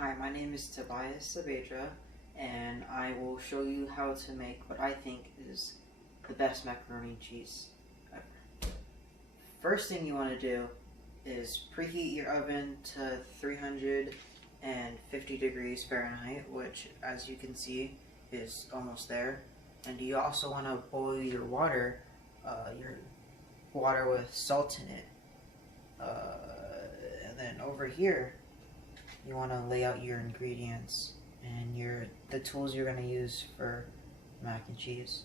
Hi, my name is Tobias Saavedra, and I will show you how to make what I think is the best macaroni and cheese ever. First thing you want to do is preheat your oven to 350 degrees Fahrenheit, which, as you can see, is almost there. And you also want to boil your water with salt in it. And then over here, you want to lay out your ingredients and the tools you're going to use for mac and cheese.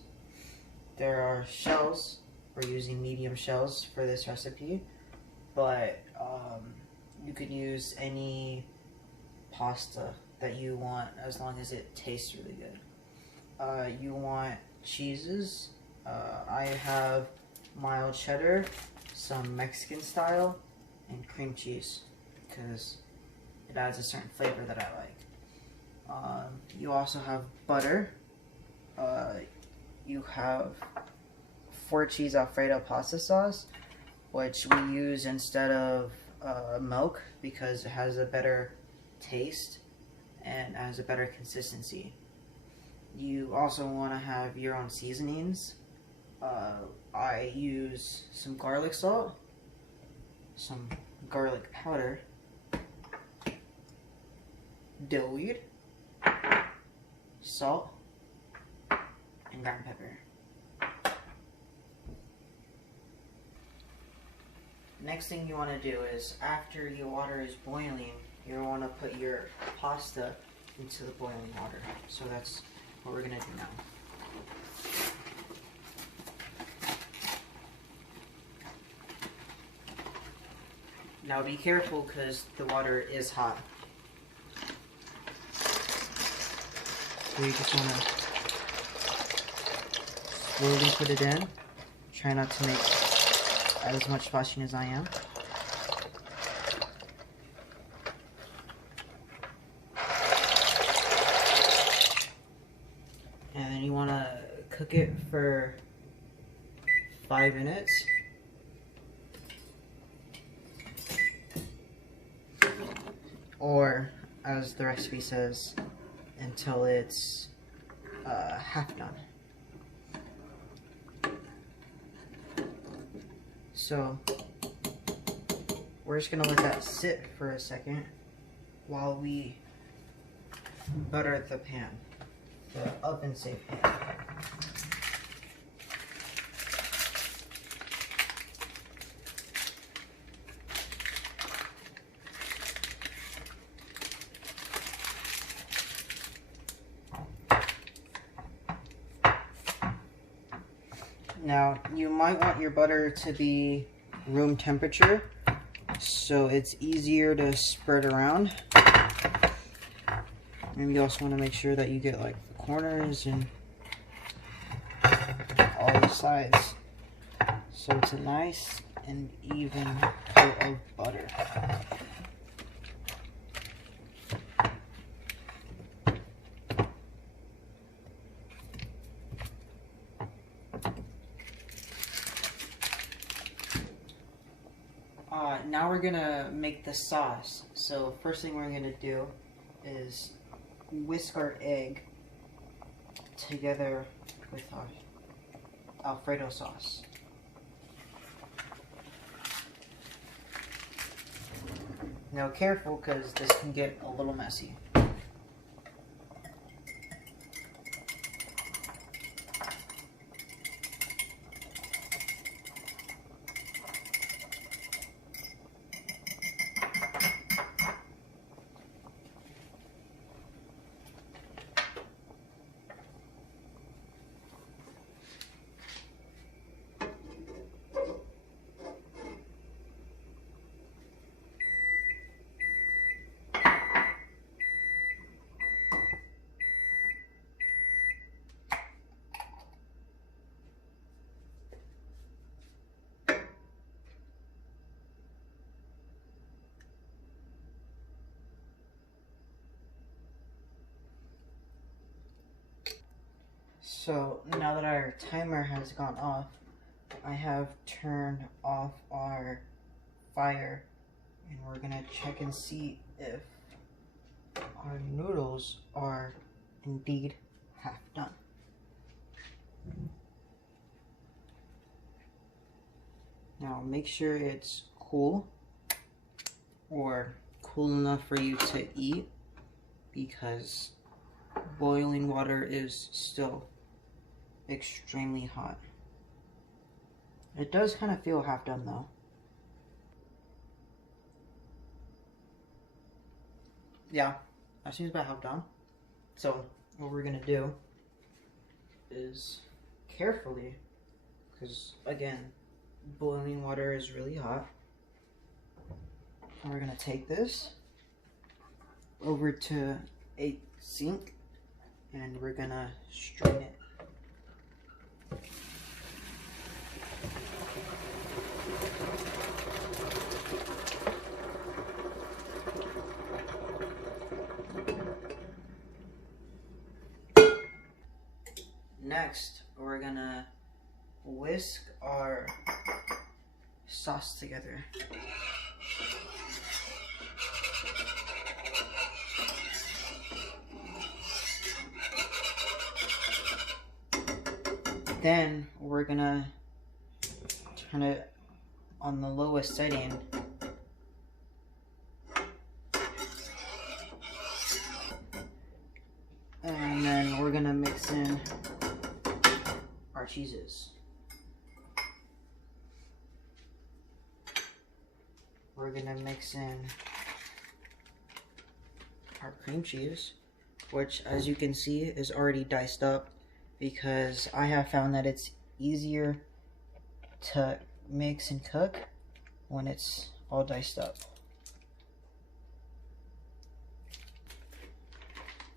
There are shells. We're using medium shells for this recipe, but you could use any pasta that you want as long as it tastes really good. You want cheeses. I have mild cheddar, some Mexican style, and cream cheese because it adds a certain flavor that I like. You also have butter. You have 4 cheese Alfredo pasta sauce, which we use instead of milk because it has a better taste and has a better consistency. You also want to have your own seasonings. I use some garlic salt, some garlic powder, dill weed, salt, and ground pepper. Next thing you want to do is, after your water is boiling, you want to put your pasta into the boiling water. So that's what we're going to do now. Now be careful because the water is hot. So you just want to slowly put it in. Try not to make as much splashing as I am. And then you want to cook it for 5 minutes. Or, as the recipe says, until it's half done. So, we're just going to let that sit for a second while we butter the pan, the oven safe pan. Now, you might want your butter to be room temperature, so it's easier to spread around. And you also want to make sure that you get like the corners and all the sides, so it's a nice and even coat of butter. Now we're gonna make the sauce. So first thing we're gonna do is whisk our egg together with our Alfredo sauce. Now careful, because this can get a little messy. So now that our timer has gone off, I have turned off our fire, and we're gonna check and see if our noodles are indeed half done. Now make sure it's cool, or cool enough for you to eat, because boiling water is still extremely hot. It does kind of feel half done though. Yeah, that seems about half done. So what we're gonna do is carefully, because again, boiling water is really hot. We're gonna take this over to a sink and we're gonna strain it. Next, we're gonna whisk our sauce together. Then we're gonna turn it on the lowest setting. And then we're gonna mix in our cheeses. We're gonna mix in our cream cheese, which, as you can see, is already diced up, because I have found that it's easier to mix and cook when it's all diced up.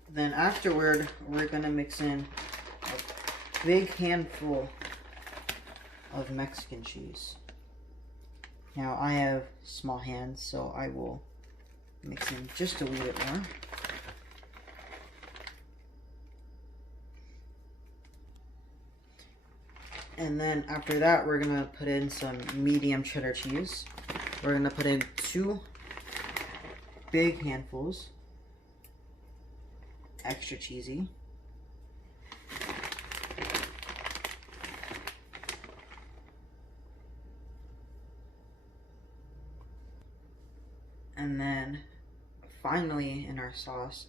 Then afterward, we're gonna mix in a big handful of Mexican cheese. Now I have small hands, so I will mix in just a wee bit more. And then after that, we're gonna put in some medium cheddar cheese. We're gonna put in 2 big handfuls, extra cheesy. And then finally in our sauce,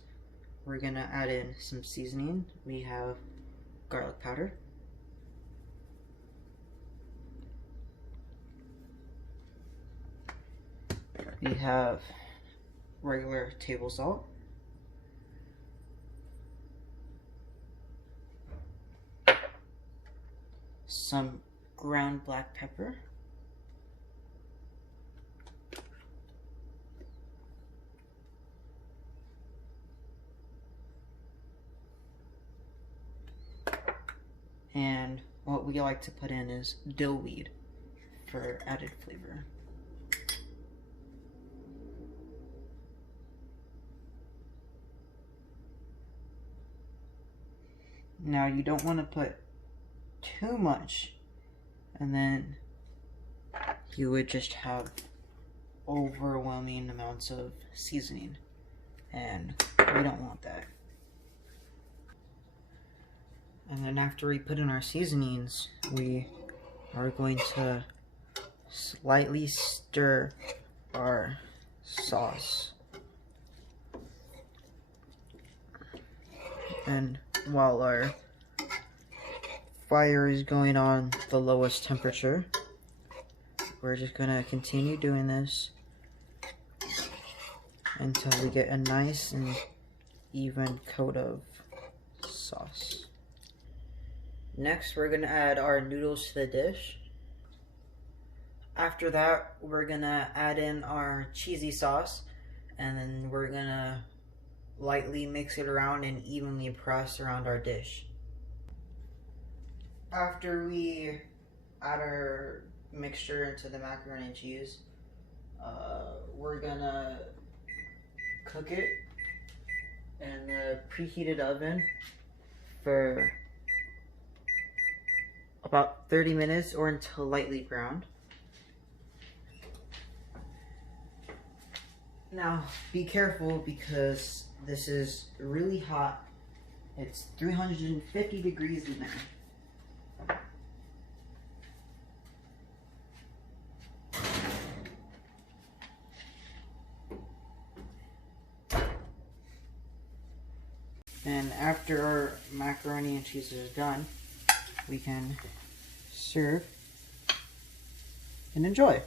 we're gonna add in some seasoning. We have garlic powder, we have regular table salt, some ground black pepper, and what we like to put in is dill weed for added flavor. Now you don't want to put too much, and then you would just have overwhelming amounts of seasoning, and we don't want that. And then after we put in our seasonings, we are going to slightly stir our sauce. And while our fire is going on the lowest temperature, we're just gonna continue doing this until we get a nice and even coat of sauce. Next, we're gonna add our noodles to the dish. After that, we're gonna add in our cheesy sauce, and then we're gonna lightly mix it around and evenly press around our dish. After we add our mixture into the macaroni and cheese, we're gonna cook it in the preheated oven for about 30 minutes or until lightly browned. Now, be careful, because this is really hot. It's 350 degrees in there. And after our macaroni and cheese is done, we can serve and enjoy.